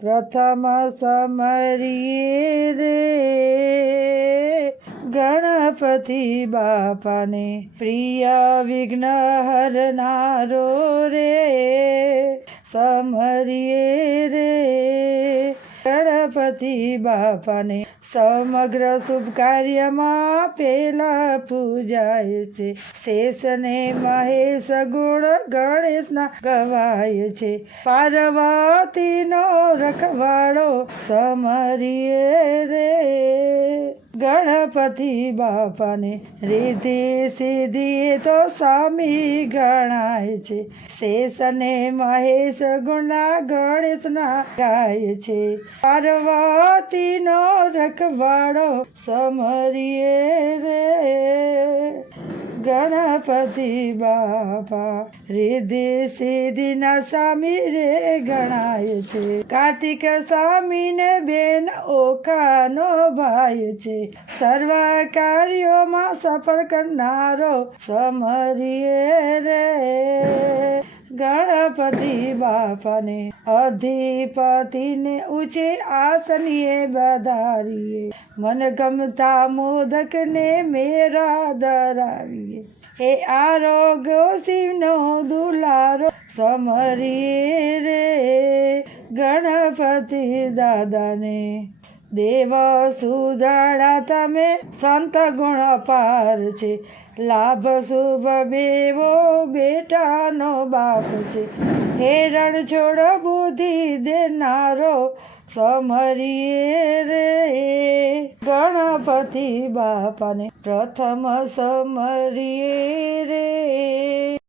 પ્રથમ સમરીએ રે ગણપતિ બાપાને, પ્રિય વિઘ્ન હરનારો રે સમરીએ રે ગણપતિ બાપાને. સમગ્ર શુભ કાર્યમાં પેલા પૂજાય છે, શેષને મહેશ ગુણ ગણેશના ગવાય છે. પાર્વતીનો રખવાડો સમરીએ રે ગણપતિ બાપાને, રીધિ સિદ્ધિ તો સ્વામી ગણાય છે, શેષને મહેશ ગુણા ગણેશના ગાય છે. પાર્વતીનો રખવાડો સમરીએ રે ગણપતિ બાપા, રીધિ સિદ્ધિના સ્વામી રે ગણાય છે. કાર્તિક સ્વામીને બેન ઓકાનો ભાઈ છે, સર્વ કાર્યોમાં સફળ કરનારો સમરીએ રે ગણપતિ બાપાને. અધિપતિને ઊંચે આસનીએ વધારીએ, મનગમતા મોદકને મેરા ધરાવીએ. હે આરોગ્ય શિવનો દુલારો સમરીએ રે ગણપતિ દાદાને. દેવ સુધાડા તમે સંત ગુણ અપાર છે, લાભ શુભ બેવો બેટાનો બાપ છે. હે રણછોડ બુદ્ધિ દેનારો સમરીએ રે ગણપતિ બાપાને. પ્રથમ સમરીએ રે